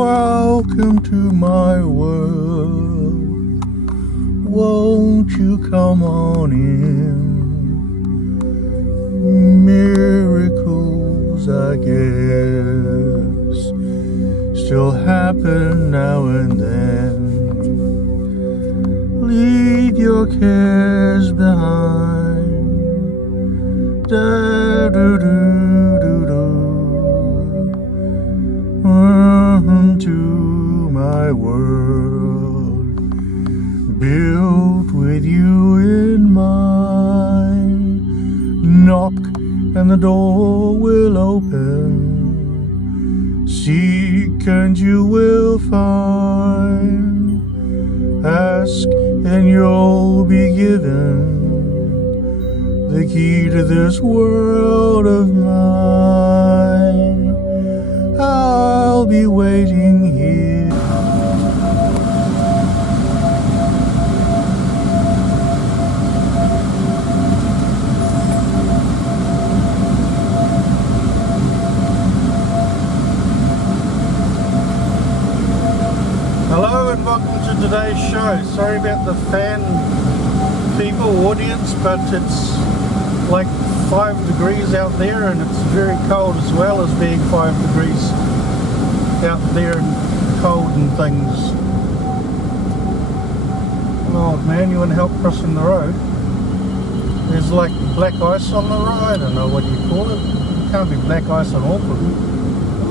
Welcome to my world. Won't you come on in? Miracles, I guess, still happen now and then. Leave your cares behind. Da-do-do-do-do. To my world, built with you in mind. Knock and the door will open. Seek and you will find. Ask and you'll be given the key to this world of mine. I'll be waiting here. Hello and welcome to today's show. Sorry about the fan people audience, but it's like 5 degrees out there and it's very cold as well as being 5 degrees out there and cold and things. Oh man, you want to help crossing the road? There's like black ice on the road. I don't know what you call it. It can't be black ice on Auckland.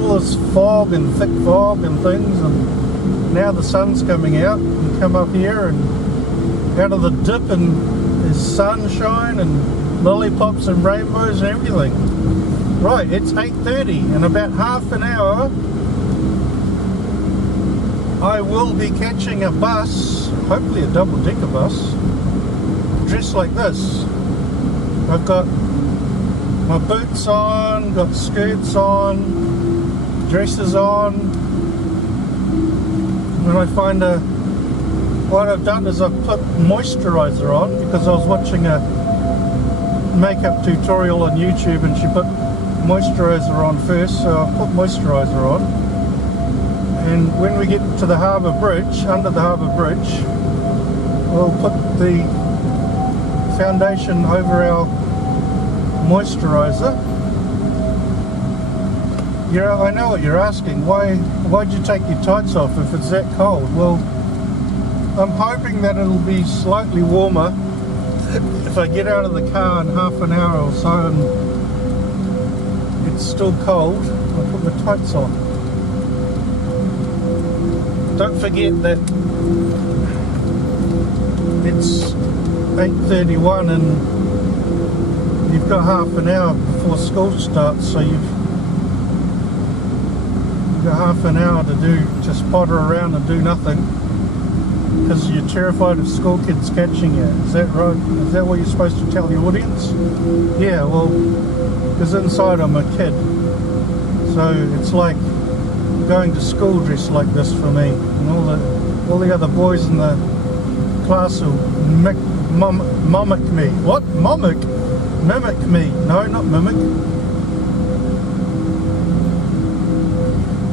All this fog and thick fog and things, and now the sun's coming out. You come up here and out of the dip and there's sunshine and lollipops and rainbows and everything. Right, it's 8:30. In about half an hour I will be catching a bus, hopefully a double-decker bus, dressed like this. I've got my boots on, got skirts on, dresses on. When I find what I've done is I've put moisturizer on because I was watching a makeup tutorial on YouTube and she put moisturizer on first, so I put moisturizer on. And when we get to the harbour bridge, under the harbour bridge, we'll put the foundation over our moisturizer. Yeah, I know what you're asking. Why'd you take your tights off if it's that cold? Well, I'm hoping that it'll be slightly warmer if I get out of the car in half an hour or so and it's still cold. I'll put my tights on. Don't forget that it's 8:31 and you've got half an hour before school starts, so you've got half an hour to potter around and do nothing because you're terrified of school kids catching you. Is that right? Is that what you're supposed to tell the audience? Yeah, well, because inside I'm a kid, so it's like going to school dressed like this for me, and all the other boys in the class will mimic me. What? Mimic me. No, not mimic.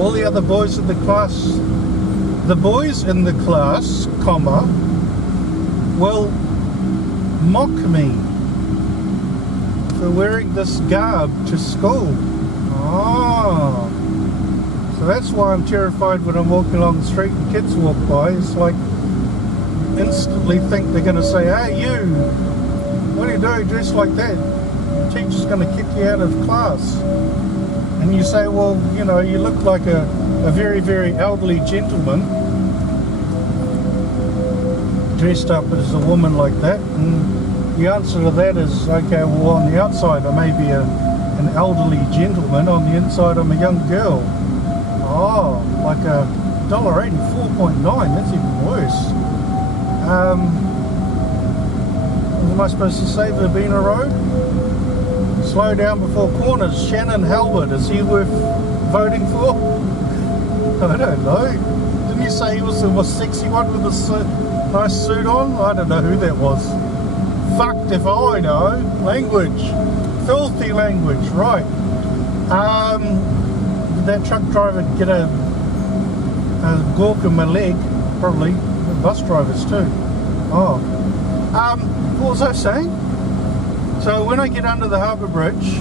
All the other boys in the class, comma, will mock me for wearing this garb to school. Oh. So that's why I'm terrified when I'm walking along the street and kids walk by. It's like instantly think they're going to say, "Hey you, what are you doing dressed like that? The teacher's going to kick you out of class." And you say, "Well, you know, you look like a very, very elderly gentleman dressed up as a woman like that." And the answer to that is, okay, well on the outside I may be an elderly gentleman, on the inside I'm a young girl. Oh, like a $1.84.9, that's even worse. What am I supposed to say, Verbena Road? Slow down before corners. Shannon Halbert, is he worth voting for? I don't know. Didn't you say he was the most sexy one with a nice suit on? I don't know who that was. Fucked if I know. Language. Filthy language, right. Did that truck driver get a gawk in my leg, probably. The bus drivers too. Oh. What was I saying? So when I get under the harbour bridge,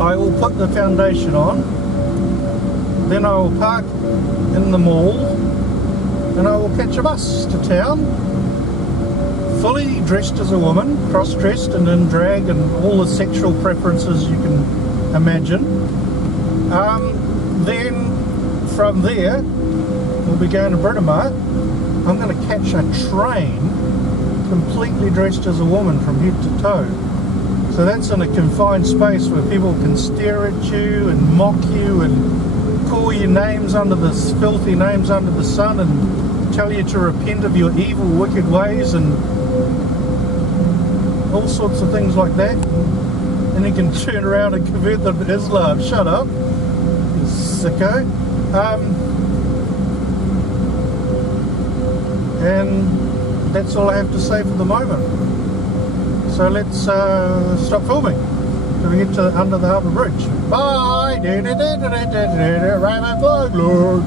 I will put the foundation on, then I will park in the mall, and I will catch a bus to town, fully dressed as a woman, cross-dressed and in drag and all the sexual preferences you can imagine. Then from there, we'll be going to Britomart. I'm going to catch a train completely dressed as a woman from head to toe. So that's in a confined space where people can stare at you and mock you and call you names under the filthy names under the sun and tell you to repent of your evil, wicked ways and all sorts of things like that. And you can turn around and convert them to Islam. Shut up, you sicko. And that's all I have to say for the moment. So let's stop filming till we get to under the harbour bridge. Bye! Raymond Vlog.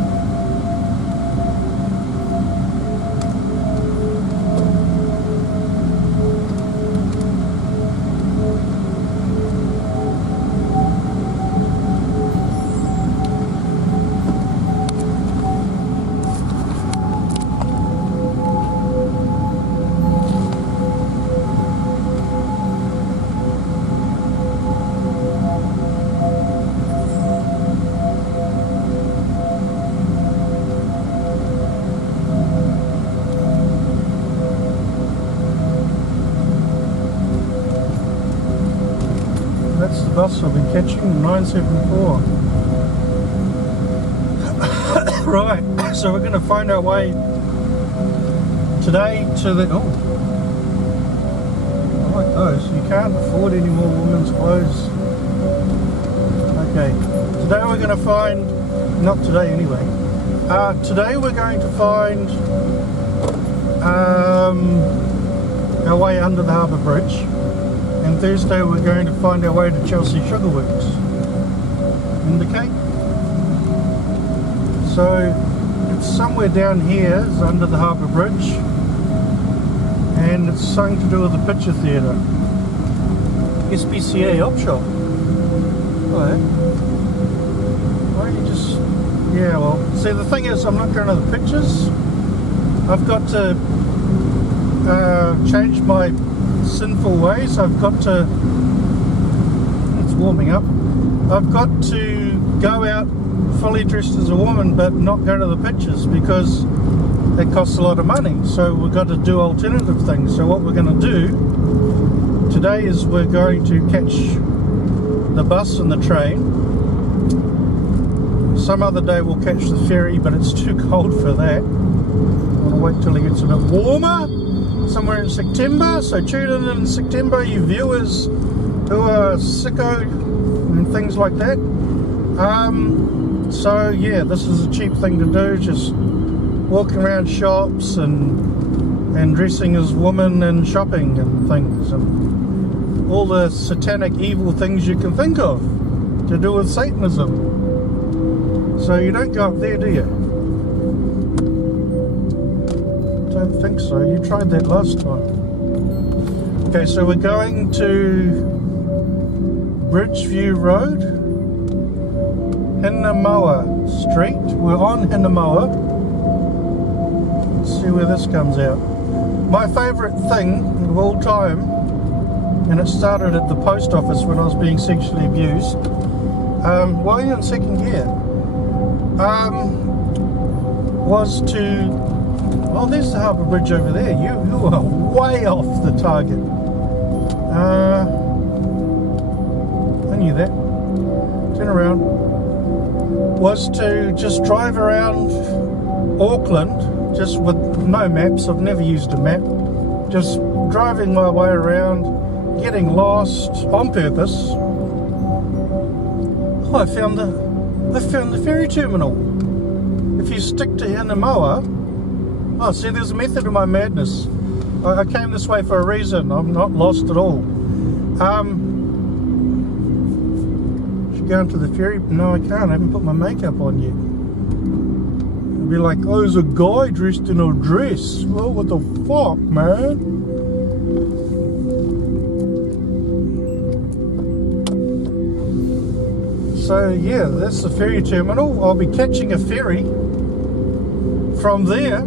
That's the bus I'll be catching, 974. Right, so we're going to find our way today to the... Oh, I like those. You can't afford any more women's clothes. Okay, today we're going to find... Not today anyway. Today we're going to find our way under the harbour bridge. And Thursday we're going to find our way to Chelsea Sugarworks in the Cape. So it's somewhere down here, it's under the harbour bridge, and it's something to do with the picture theatre. SPCA op shop. Oh, yeah. Why don't you just... Yeah, well, see the thing is I'm not going to the pictures. I've got to change my sinful ways. I've got to, it's warming up, I've got to go out fully dressed as a woman but not go to the pictures because it costs a lot of money. So we've got to do alternative things. So what we're going to do today is we're going to catch the bus and the train. Some other day we'll catch the ferry, but it's too cold for that. I want to wait till it gets a bit warmer, somewhere in September. So tune in September, you viewers who are sicko and things like that. So yeah, this is a cheap thing to do, just walking around shops and dressing as women and shopping and things and all the satanic evil things you can think of to do with Satanism. So you don't go up there, do you? Don't think so. You tried that last time. Okay, so we're going to Bridgeview Road, Hinamoa Street. We're on Hinamoa. Let's see where this comes out. My favourite thing of all time, and it started at the post office when I was being sexually abused. While you're in second gear, was to... Oh, there's the harbour bridge over there. You are way off the target. I knew that. Turn around. Was to just drive around Auckland, just with no maps. I've never used a map. Just driving my way around, getting lost on purpose. Oh, I found the ferry terminal. If you stick to Hinamoa. Oh, see, there's a method to my madness. I came this way for a reason. I'm not lost at all. Should go into the ferry. No, I can't. I haven't put my makeup on yet. Be like, oh, there's a guy dressed in a dress. Well, what the fuck, man? So yeah, that's the ferry terminal. I'll be catching a ferry from there,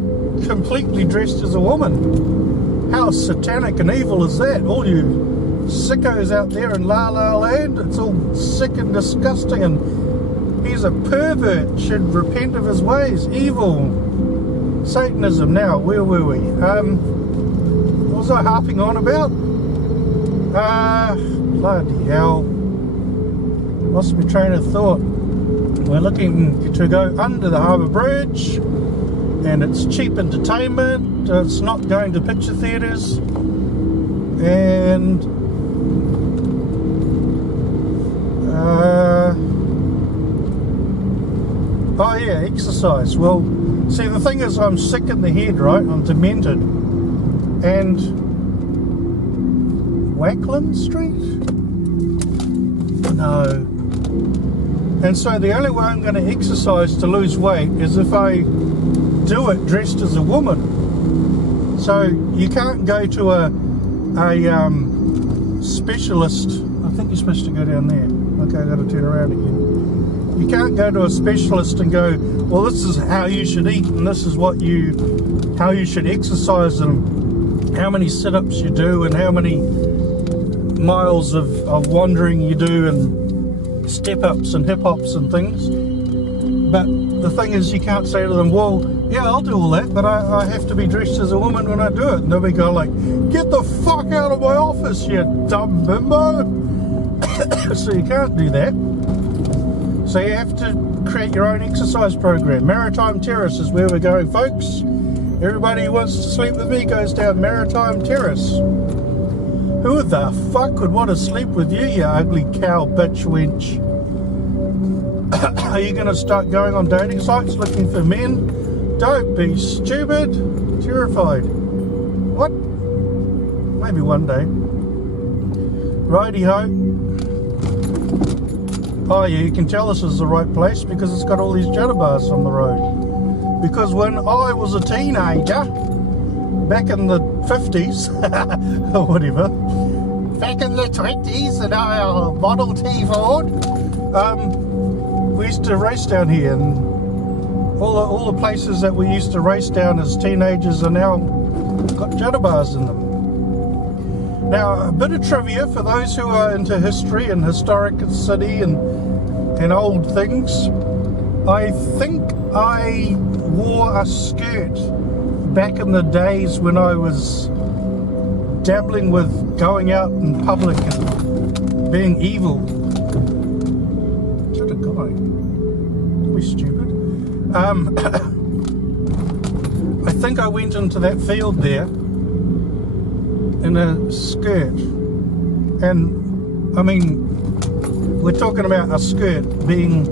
completely dressed as a woman. How satanic and evil is that? All you sickos out there in La La Land, it's all sick and disgusting, and he's a pervert, should repent of his ways. Evil. Satanism. Now, where were we? What was I harping on about? Bloody hell. Lost my train of thought. We're looking to go under the harbour bridge, and it's cheap entertainment. It's not going to picture theatres. And oh yeah, exercise. Well, see, the thing is, I'm sick in the head, right? I'm demented. And Wackland Street? No. And so the only way I'm going to exercise to lose weight is if I do it dressed as a woman. So you can't go to a specialist. I think you're supposed to go down there. Okay, I've got to turn around again. You can't go to a specialist and go, well, this is how you should eat, and this is how you should exercise, and how many sit-ups you do, and how many miles of wandering you do, and step-ups and hip-hops and things. But the thing is, you can't say to them, well, yeah, I'll do all that, but I have to be dressed as a woman when I do it. And they'll be going like, get the fuck out of my office, you dumb bimbo. So you can't do that. So you have to create your own exercise program. Maritime Terrace is where we're going, folks. Everybody who wants to sleep with me goes down Maritime Terrace. Who the fuck would want to sleep with you, you ugly cow bitch wench? Are you going to start going on dating sites looking for men? Don't be stupid. Terrified. What? Maybe one day. Righty-ho. Oh yeah, you can tell this is the right place because it's got all these judder bars on the road. Because when I was a teenager, back in the 50s, or whatever, back in the 20s in our Model T Ford, we used to race down here, and all the places that we used to race down as teenagers are now got judder bars in them. Now, a bit of trivia for those who are into history and historic city and old things. I think I wore a skirt back in the days when I was dabbling with going out in public and being evil. Is that a guy? Don't be stupid. I think I went into that field there in a skirt, and I mean, we're talking about a skirt being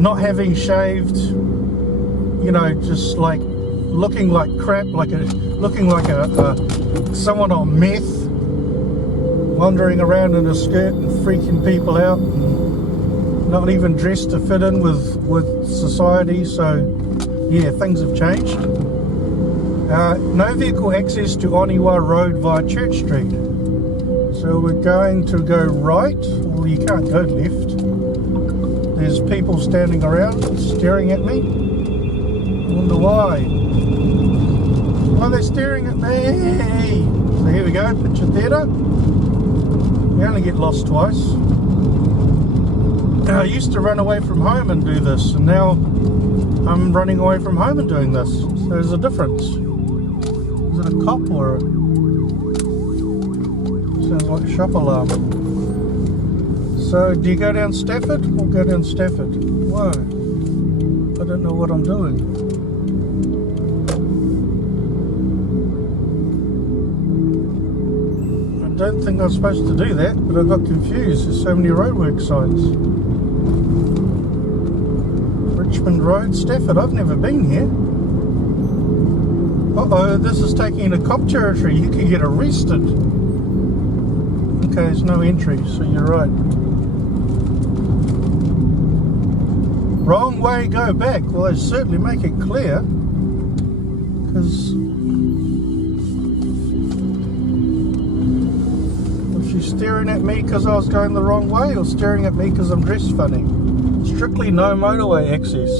not having shaved, you know, just like looking like crap, looking like someone on meth, wandering around in a skirt and freaking people out, and not even dressed to fit in with society. So yeah, things have changed. No vehicle access to Oniwa Road via Church Street. So we're going to go right. Well, you can't go left. There's people standing around staring at me. I wonder why. Why are they staring at me? So here we go, picture theatre. We only get lost twice. I used to run away from home and do this, and now I'm running away from home and doing this. So there's a difference. Is it a cop or a... Sounds like a shop alarm. So, do you go down Stafford? We'll go down Stafford. Whoa. I don't know what I'm doing. I don't think I was supposed to do that, but I got confused. There's so many roadwork signs. Richmond Road, Stafford. I've never been here. Uh-oh, this is taking into cop territory. You could get arrested. Okay, there's no entry, so you're right. Wrong way go back? Well, they certainly make it clear. Because if she's staring at me because I was going the wrong way, or staring at me because I'm dressed funny. Strictly no motorway access.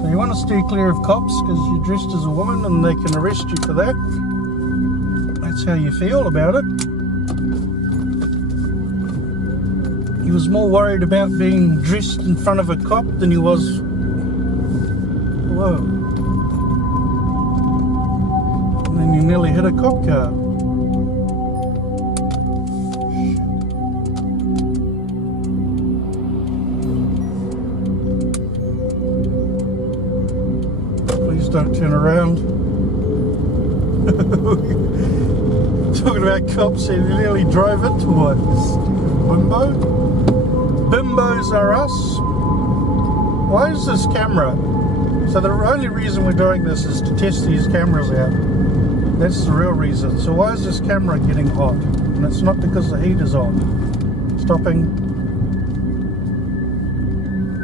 So you want to steer clear of cops because you're dressed as a woman and they can arrest you for that. That's how you feel about it. He was more worried about being dressed in front of a cop than he was... Whoa. And then you nearly hit a cop car. Please don't turn around. Talking about cops, he nearly drove into one. Bimbo? Bimbos are us. Why is this camera? So the only reason we're doing this is to test these cameras out. That's the real reason. So why is this camera getting hot? And it's not because the heat is on. Stopping.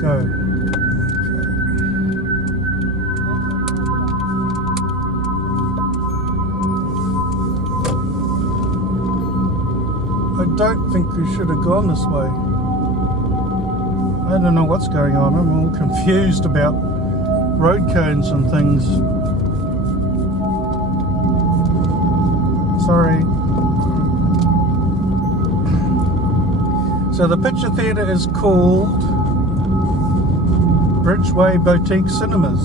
Go. I don't think we should have gone this way. I don't know what's going on. I'm all confused about road cones and things. Sorry. So the picture theatre is called Bridgeway Boutique Cinemas.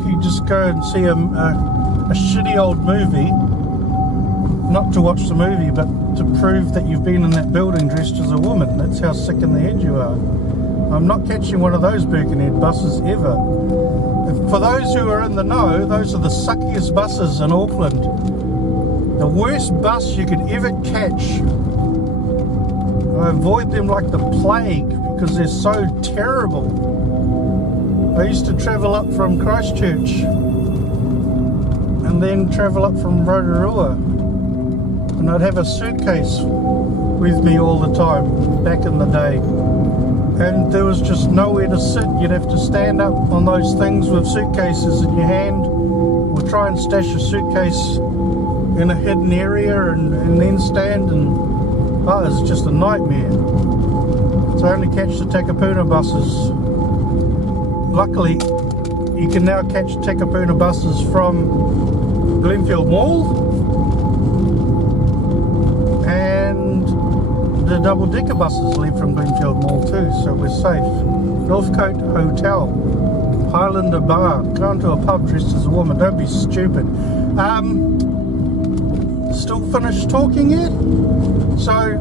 If you just go and see a shitty old movie, not to watch the movie, but to prove that you've been in that building dressed as a woman. That's how sick in the head you are. I'm not catching one of those Birkenhead buses ever. For those who are in the know, those are the suckiest buses in Auckland. The worst bus you could ever catch. I avoid them like the plague because they're so terrible. I used to travel up from Christchurch and then travel up from Rotorua. And I'd have a suitcase with me all the time, back in the day. And there was just nowhere to sit. You'd have to stand up on those things with suitcases in your hand, or try and stash a suitcase in a hidden area and then stand, and oh, it's just a nightmare. So I only catch the Takapuna buses. Luckily, you can now catch Takapuna buses from Glenfield Mall. The double-decker buses leave from Glenfield Mall too, so we're safe. Northcote Hotel, Highlander Bar. Going to a pub dressed as a woman. Don't be stupid. Still finished talking yet? So,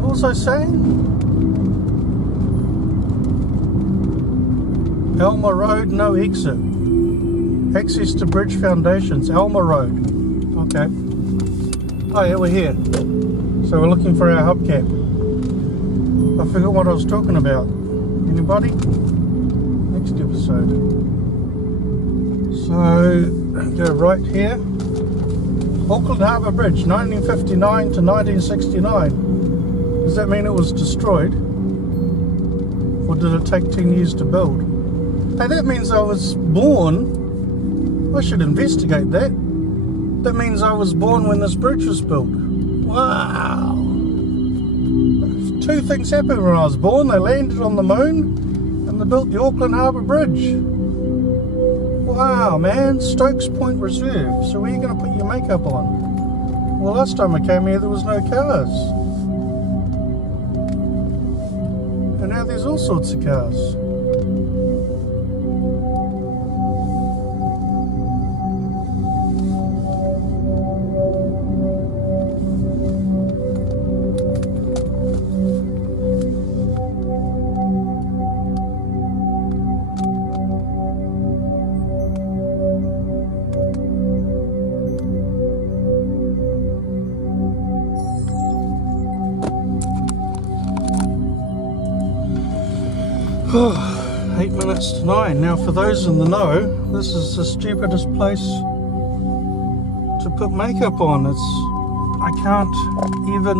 what was I saying? Elma Road, no exit. Access to bridge foundations. Elma Road. Okay. Oh yeah, we're here. So we're looking for our hubcap. I forgot what I was talking about. Anybody? Next episode. So, go right here. Auckland Harbour Bridge, 1959 to 1969. Does that mean it was destroyed? Or did it take 10 years to build? Hey, that means I was born. I should investigate that. That means I was born when this bridge was built. Wow. Two things happened when I was born. They landed on the moon and they built the Auckland Harbour Bridge. Wow, man. Stokes Point Reserve. So where are you going to put your makeup on? Well, last time I came here there was no cars. And now there's all sorts of cars. Oh, 8 minutes to 9. Now for those in the know, this is the stupidest place to put makeup on. I can't even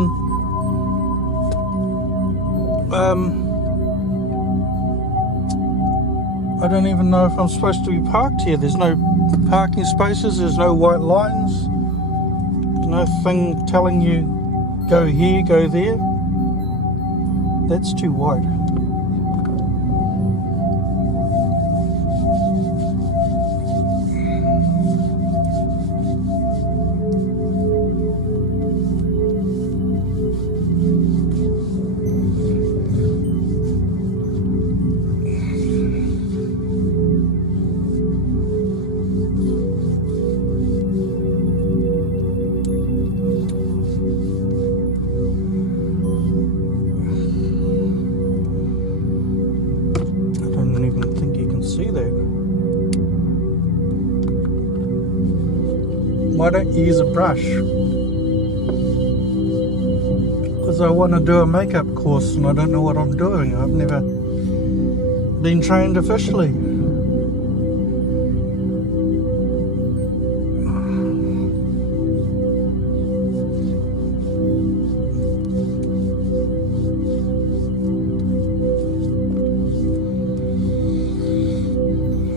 I don't even know if I'm supposed to be parked here. There's no parking spaces, there's no white lines, there's no thing telling you go here, go there. That's too wide. See that? Why don't you use a brush? Because I want to do a makeup course and I don't know what I'm doing. I've never been trained officially.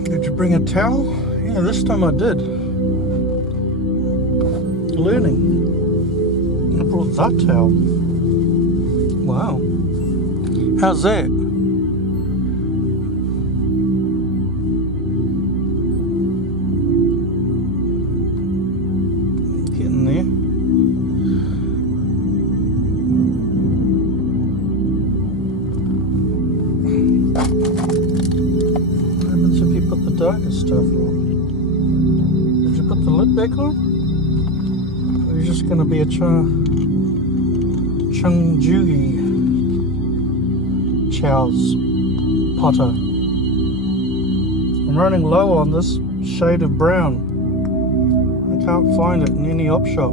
Did you bring a towel? Yeah, this time I did. Learning. I brought that towel. Wow. How's that? Getting there. What happens if you put the darker stuff on? Did you put the lid back on? Or are you just going to be a Chungjugi Chow's Potter? I'm running low on this shade of brown. I can't find it in any op shop.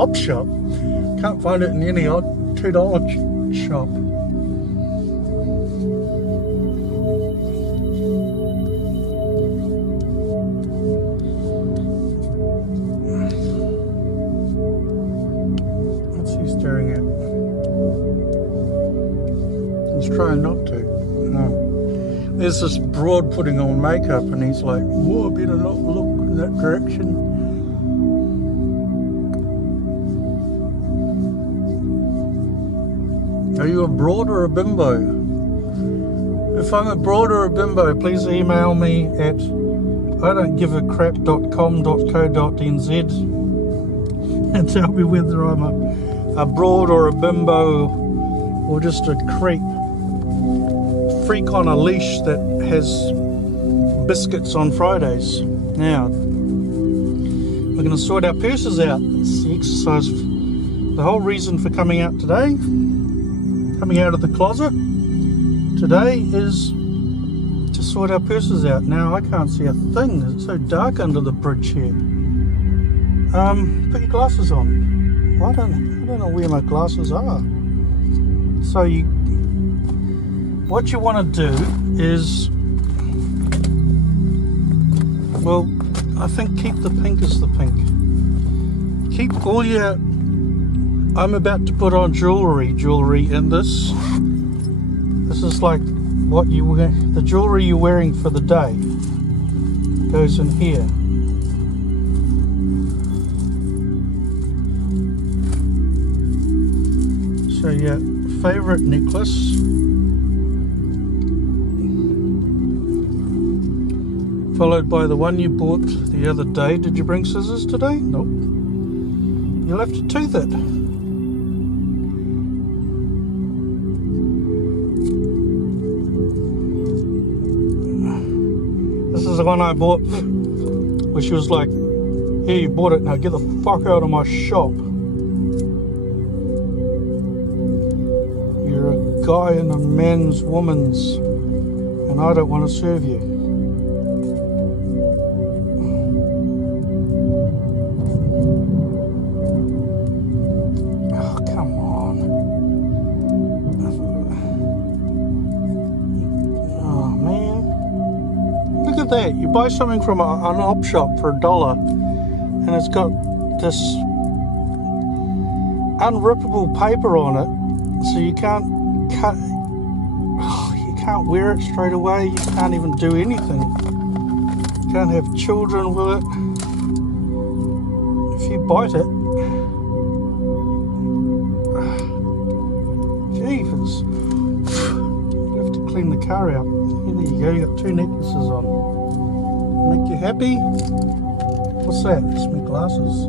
Op shop? Can't find it in any odd $2 shop. What's he staring at? He's trying not to. No. There's this broad putting on makeup and he's like, whoa, I better not look in that direction. Are you a broad or a bimbo? If I'm a broad or a bimbo, please email me at idon'tgiveacrap.com.co.nz and tell me whether I'm a broad or a bimbo or just a creep. Freak on a leash that has biscuits on Fridays. Now, we're going to sort our purses out. It's the exercise. The whole reason for coming out today, coming out of the closet today, is to sort our purses out. Now I can't see a thing. It's so dark under the bridge here. Put your glasses on. I don't know where my glasses are. So what you want to do is, well, I think keep the pink as the pink. Keep all your, I'm about to put on jewelry in this. This is like what you wear, the jewelry you're wearing for the day goes in here. So your favorite necklace, followed by the one you bought the other day. Did you bring scissors today? Nope. You'll have to tooth it. This is the one I bought where she was like, here, you bought it, now get the fuck out of my shop. You're a guy in a man's woman's and I don't want to serve you. Oh, come on. Oh, man. Look at that. You buy something from an op shop for $1 and it's got this unrippable paper on it, so you can't cut. You can't wear it straight away. You can't even do anything. You can't have children with it. If you bite it, jeepers, you have to clean the car out. Here, there you go. You got 2 necklaces on. Make you happy? What's that? It's my glasses.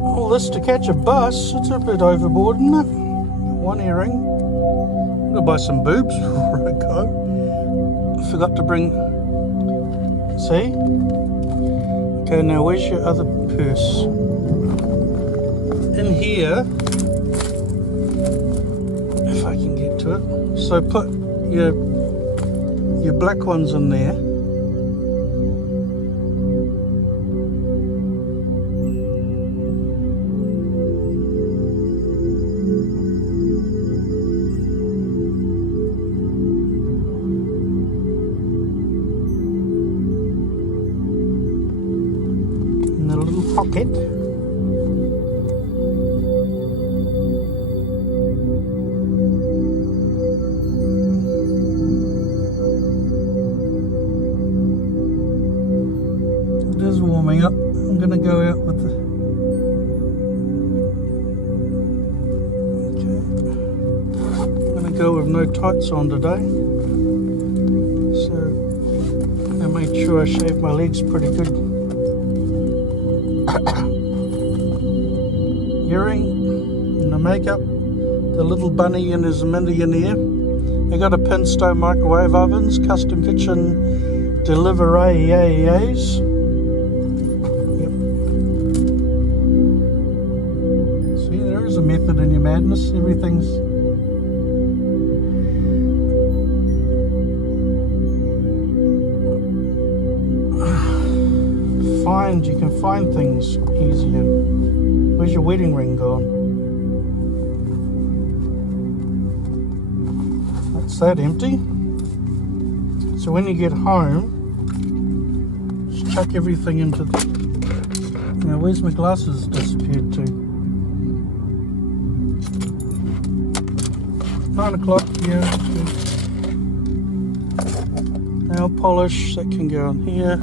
All this to catch a bus. It's a bit overboard, isn't it? Got 1 earring. I'm gonna buy some boobs before I go. I forgot to bring. See? Okay, now where's your other purse? In here, if I can get to it. So put your black ones in there. In the little pocket. It is warming up. I'm going to go out with the... Okay. I'm going to go with no tights on today. So I made sure I shaved my legs pretty good. Earring and the makeup, the little bunny and his millionaire. I got a Pinstone microwave ovens, custom kitchen deliveries. Yep. See, there is a method in your madness. Everything's you can find things easier. Where's your wedding ring gone? That's that empty. So when you get home, just chuck everything into the... Now where's my glasses disappeared to? 9 o'clock, yeah. Nail polish, that can go on here.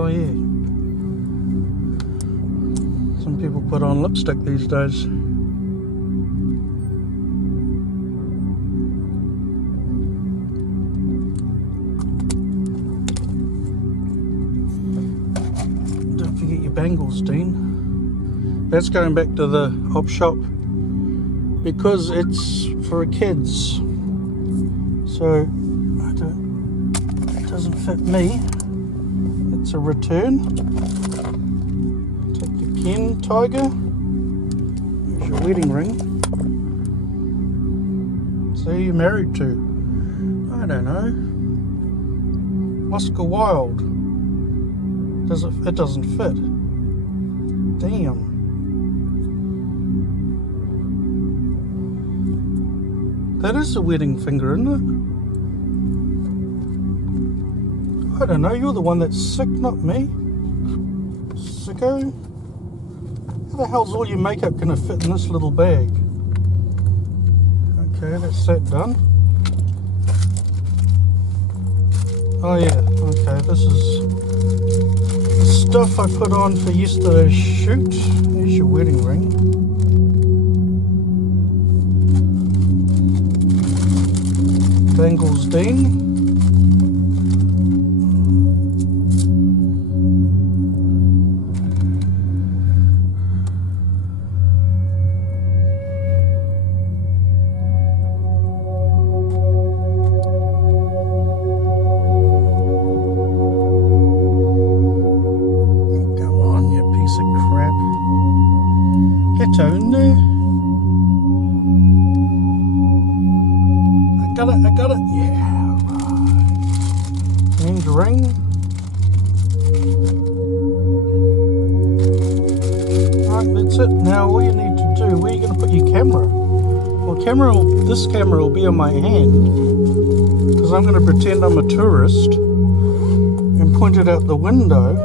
Oh yeah. Some people put on lipstick these days. Don't forget your bangles, Dean. That's going back to the op shop because it's for kids. So it doesn't fit me. It's a return. Take your pen, Tiger. Here's your wedding ring. So who are you married to? I don't know. Oscar Wilde. It doesn't fit. Damn. That is a wedding finger, isn't it? I don't know, you're the one that's sick, not me. Sicko. How the hell's all your makeup gonna fit in this little bag? Okay, that's that done. Oh yeah, okay, this is the stuff I put on for yesterday's shoot. Here's your wedding ring. Bangles Dean. Down there. I got it. Yeah, right. End ring. Right, that's it. Now all you need to do, where are you going to put your camera? Well, this camera will be on my hand. because I'm going to pretend I'm a tourist and point it out the window.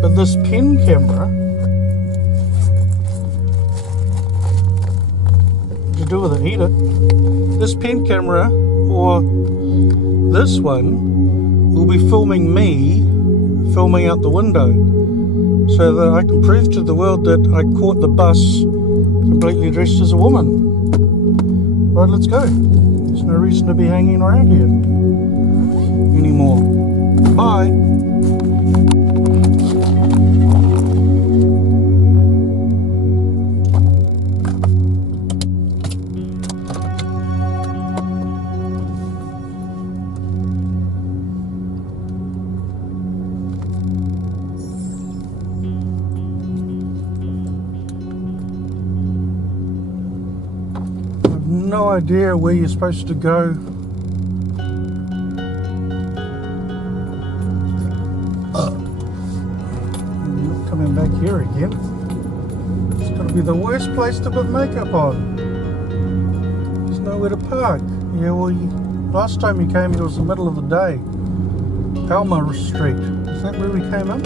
But this pen camera, what to do with it? Eat it. This pen camera, or this one, will be filming me filming out the window, so that I can prove to the world that I caught the bus completely dressed as a woman. Right, let's go. There's no reason to be hanging around here anymore. Bye. No idea where you're supposed to go. I'm not coming back here again. It's got to be the worst place to put makeup on. There's nowhere to park. Yeah, well, last time you came, it was the middle of the day. Palmer Street. Is that where we came in?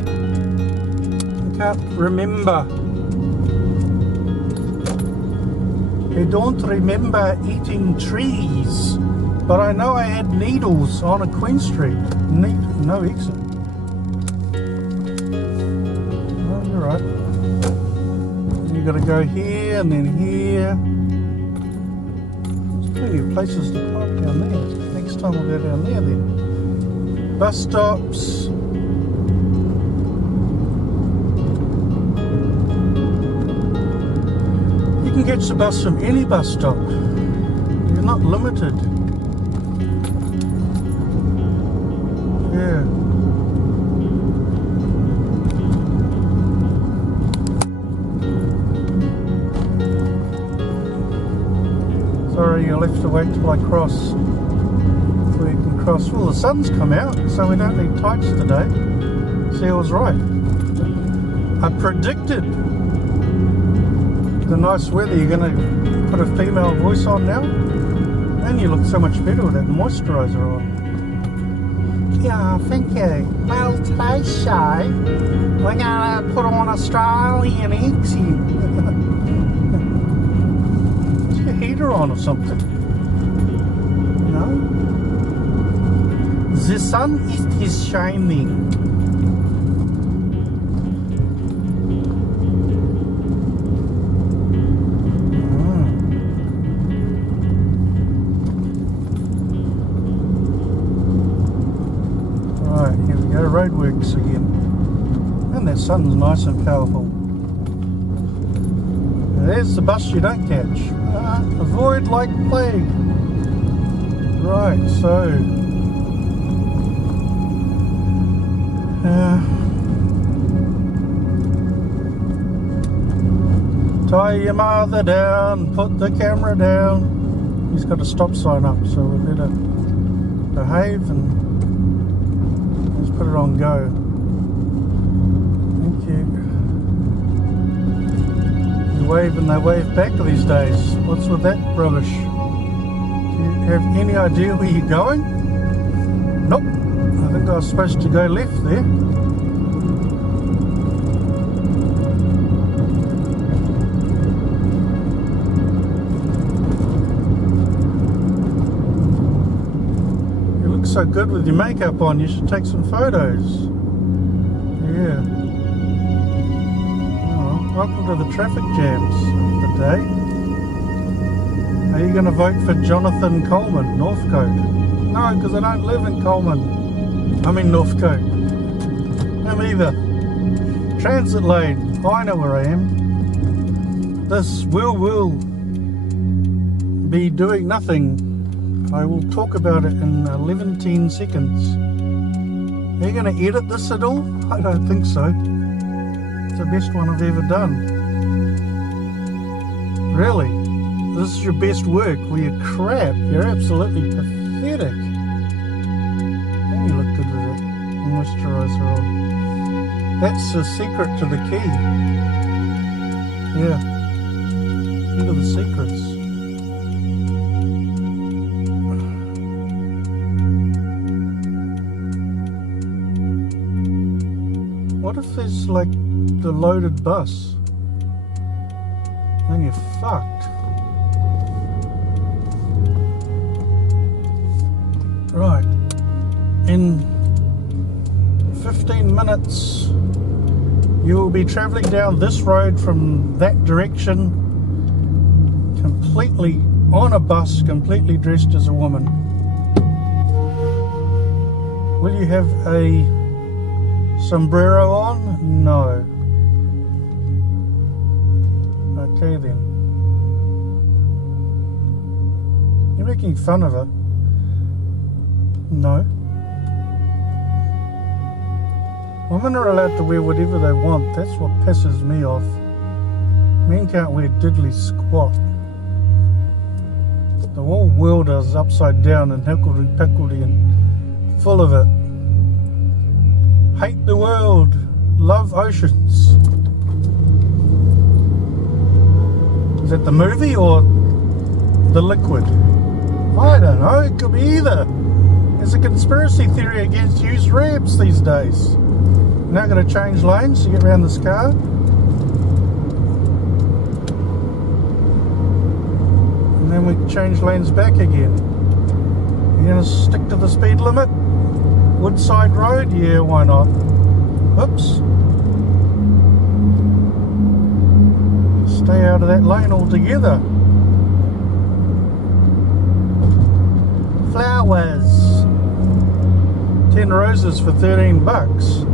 I can't remember. I don't remember eating trees, but I know I had needles on a Queen Street. No exit. Oh, you're right. You got to go here and then here. There's plenty of places to park down there. Next time we'll go down there then. Bus stops. You can catch the bus from any bus stop. You're not limited. Yeah. Sorry, you'll have to wait till I cross. Before you can cross. Well, the sun's come out, so we don't need tights today. See, I was right. I predicted the nice weather. You're going to put a female voice on now, and you look so much better with that moisturiser on. Yeah, thank you. Well, today's show, we're going to put on Australian accent. Is your heater on or something? No? The sun is shining. Roadworks again, and that sun's nice and powerful. There's the bus you don't catch. Avoid like plague. Right, so tie your mother down, put the camera down. He's got a stop sign up, so we better behave and put it on go. Thank you. You wave and they wave back these days. What's with that rubbish? Do you have any idea where you're going? Nope. I think I was supposed to go left there. So good with your makeup on, you should take some photos. Yeah. Oh, welcome to the traffic jams of the day. Are you going to vote for Jonathan Coleman, Northcote? No, because I don't live in Coleman. I'm in Northcote. I'm either. Transit lane. I know where I am. This will be doing nothing. I will talk about it in 10 seconds. Are you going to edit this at all? I don't think so. It's the best one I've ever done. Really? This is your best work? Well, you're crap. You're absolutely pathetic. And you look good with that moisturiser on. That's the secret to the key. Yeah. Think of the secrets. What if there's like the loaded bus? Then you're fucked. Right. In 15 minutes you will be travelling down this road from that direction, completely on a bus, completely dressed as a woman. Will you have a sombrero on? No. Okay then. You're making fun of her. No. Women are allowed to wear whatever they want. That's what pisses me off. Men can't wear diddly squat. The whole world is upside down and hickory-pickory and full of it. Hate the world. Love oceans. Is that the movie or the liquid? I don't know. It could be either. There's a conspiracy theory against used ramps these days. We're now going to change lanes to get around this car. And then we change lanes back again. You're going to stick to the speed limit? Woodside Road? Yeah, why not? Oops. Stay out of that lane altogether. Flowers. 10 roses for 13 bucks.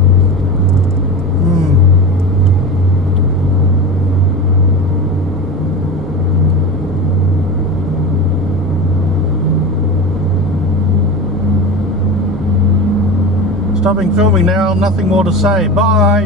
Stopping filming now, nothing more to say. Bye.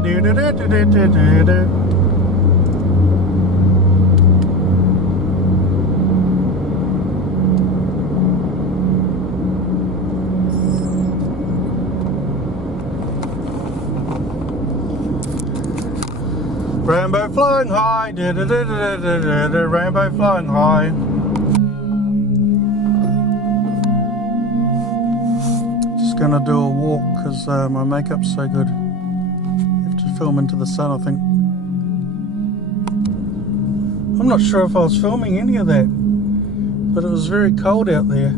Rainbow flying high, rainbow flying high. Just gonna do a walk because my makeup's so good. Have to film into the sun, I think. I'm not sure if I was filming any of that, but it was very cold out there.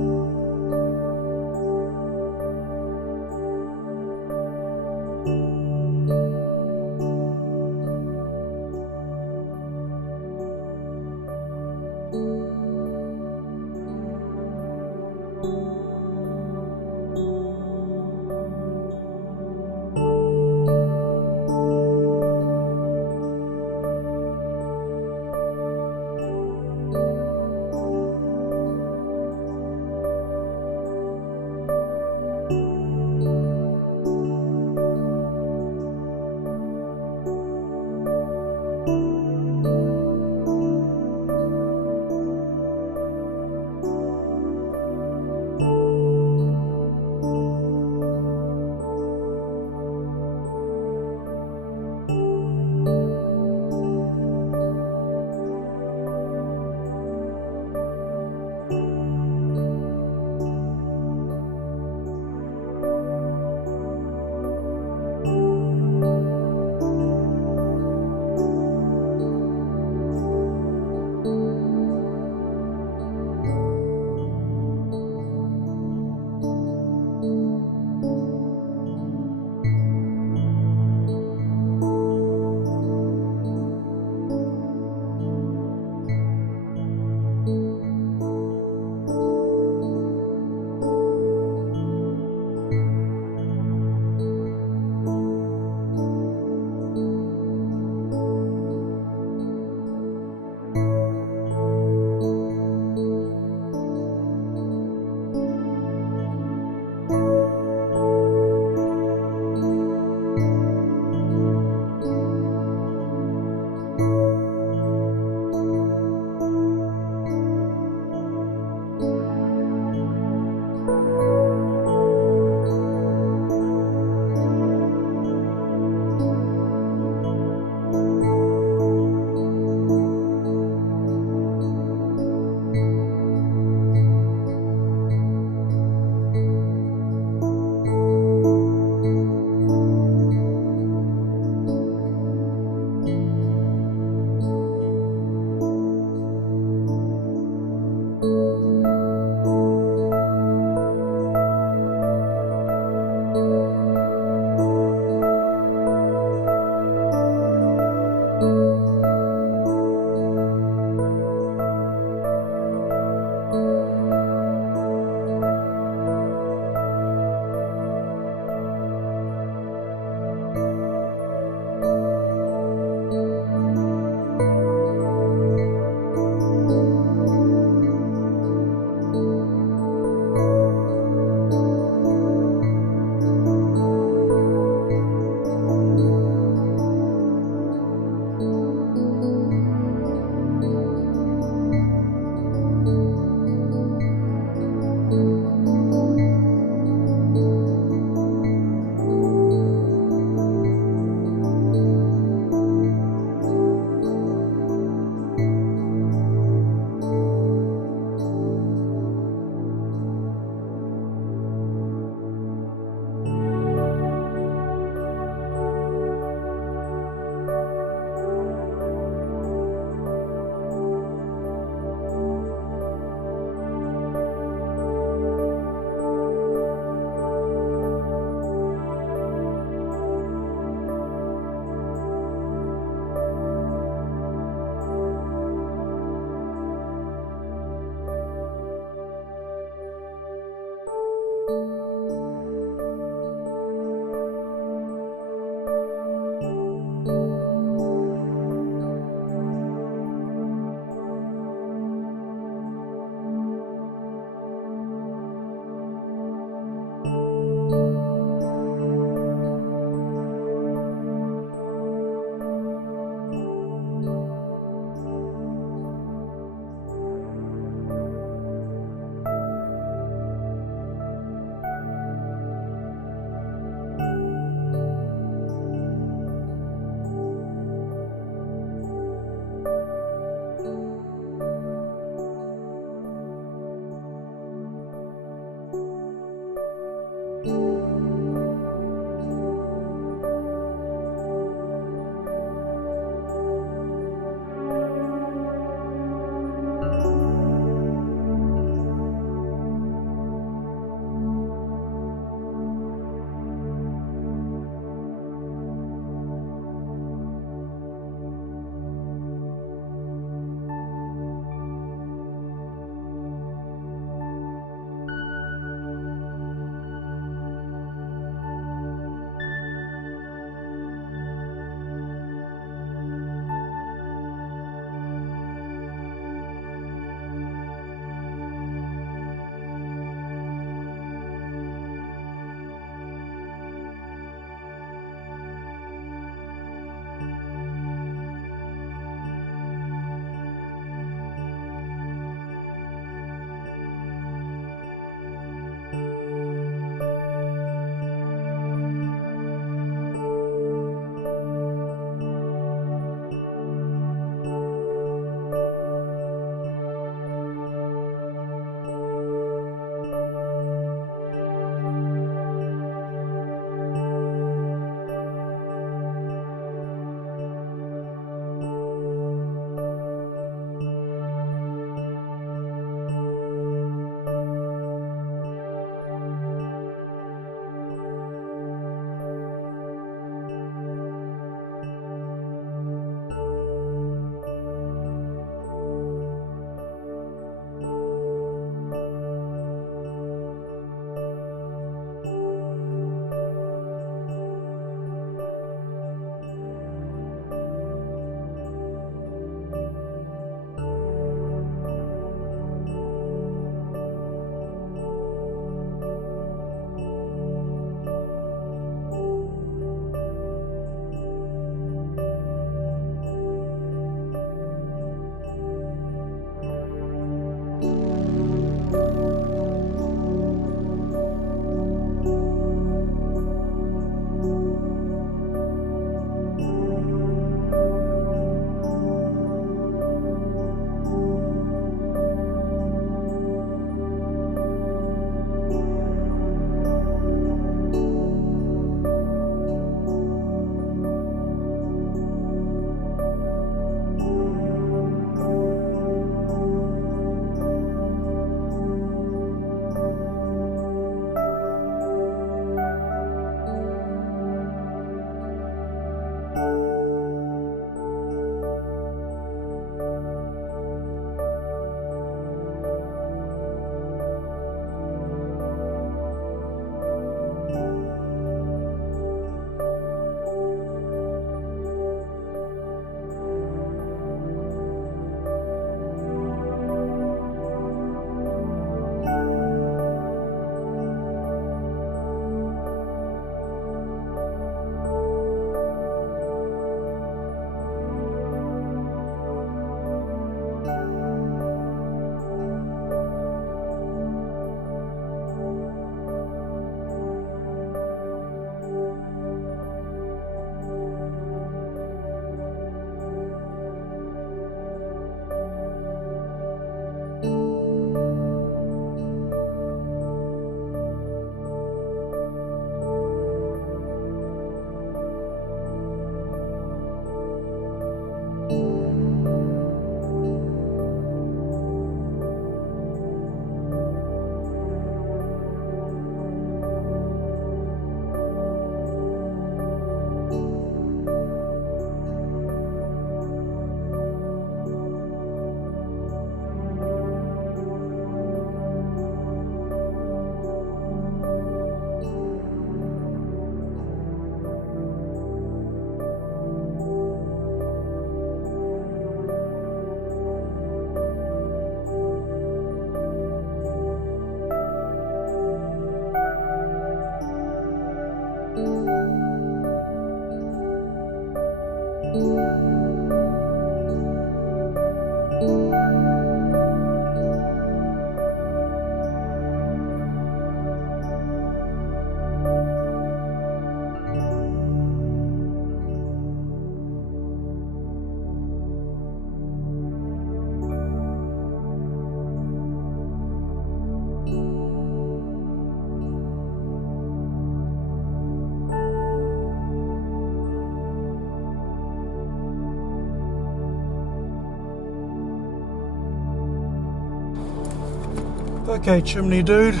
Okay, chimney dude. It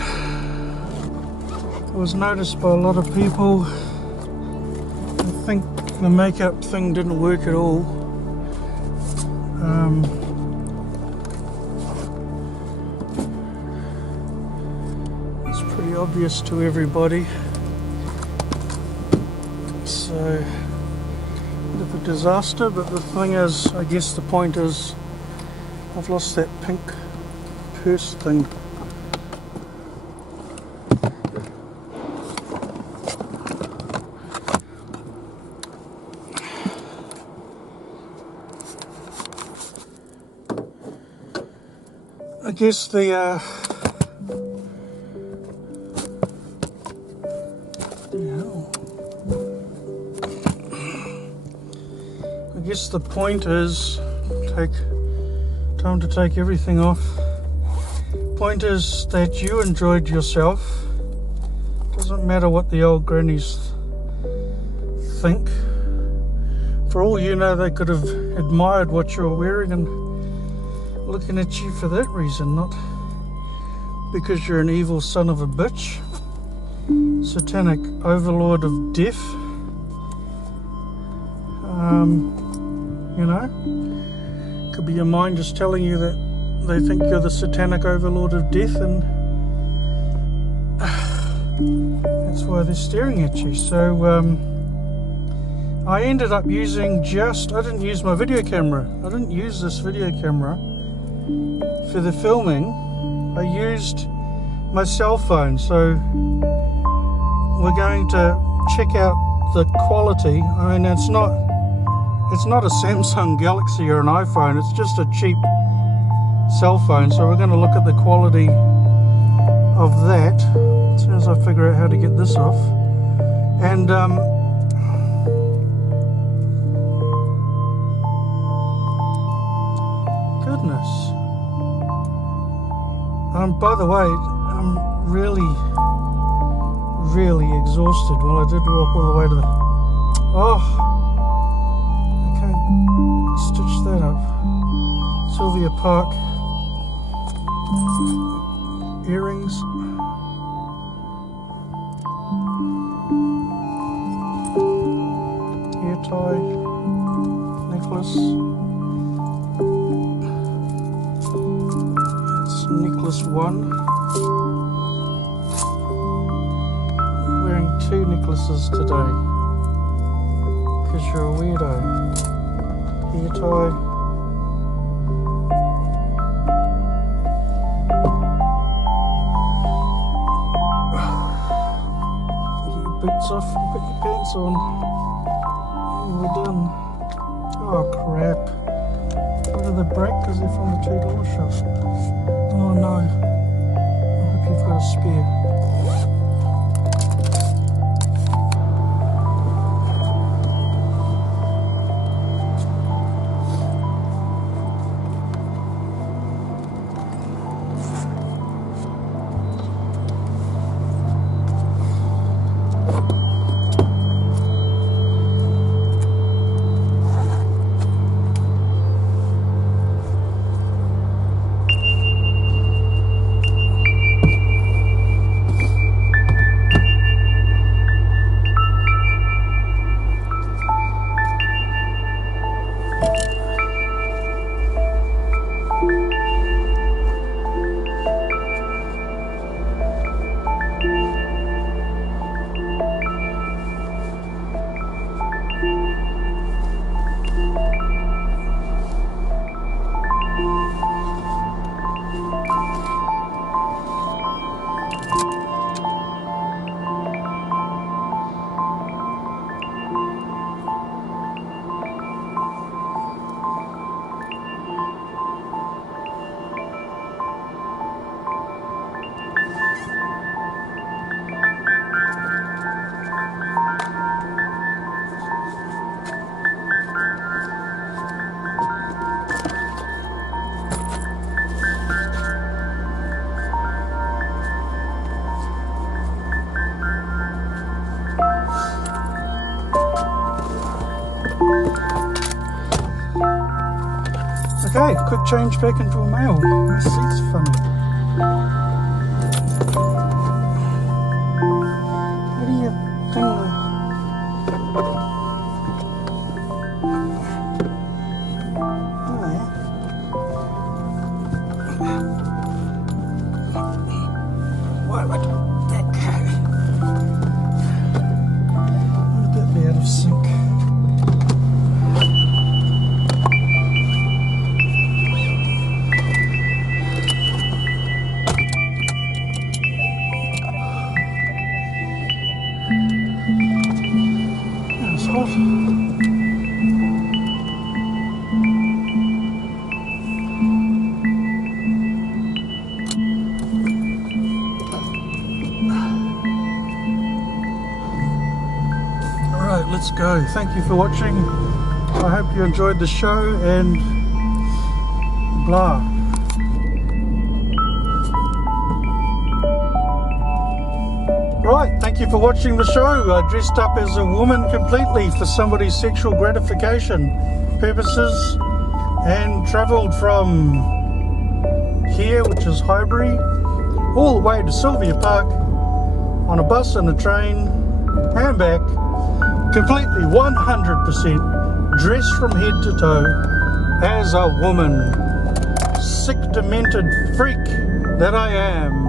was noticed by a lot of people. I think the makeup thing didn't work at all. It's pretty obvious to everybody. So, a bit of a disaster, but the thing is, I guess the point is, I've lost that pink purse thing. I guess the point is time to take everything off. Point is that you enjoyed yourself. Doesn't matter what the old grannies think. For all you know, they could have admired what you're wearing and looking at you for that reason, not because you're an evil son of a bitch, satanic overlord of death. You know, could be your mind just telling you that they think you're the satanic overlord of death, and that's why they're staring at you. So I ended up using I didn't use my video camera. I didn't use this video camera for the filming. I used my cell phone. So we're going to check out the quality. I mean, it's not a Samsung Galaxy or an iPhone, it's just a cheap cell phone. So we're going to look at the quality of that as soon as I figure out how to get this off. And goodness, by the way, I'm really exhausted. Well, I did walk all the way to the stitch that up. Silvia Park earrings. Hair tie, necklace. It's necklace 1. Wearing 2 necklaces today because you're a weirdo. Hair tie. Get your boots off, put your pants on, and we're done. Oh crap. Why did they break? Because they're from the $2 shop. Oh no. I hope you've got a spare. Okay, quick change back into a male. My seat's funny. animals. Alright, let's go. Thank you for watching. I hope you enjoyed the show and blah. Right, thank you for watching the show. I dressed up as a woman completely for somebody's sexual gratification purposes and travelled from here, which is Highbury, all the way to Silvia Park on a bus and a train and back, completely 100% dressed from head to toe as a woman. Sick, demented freak that I am.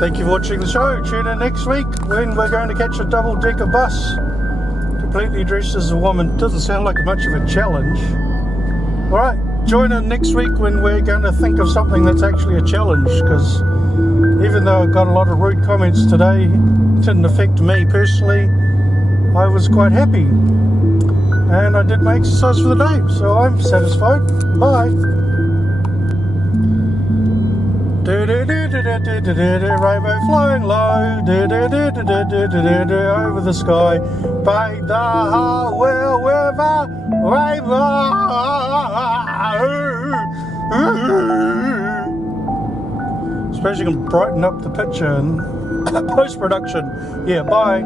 Thank you for watching the show. Tune in next week when we're going to catch a double-decker bus completely dressed as a woman. Doesn't sound like much of a challenge. Alright, join in next week when we're going to think of something that's actually a challenge, because even though I got a lot of rude comments today, it didn't affect me personally. I was quite happy and I did my exercise for the day, so I'm satisfied. Bye. Rainbow flying low over the sky by the river, suppose you can brighten up the picture in post-production. Yeah, bye.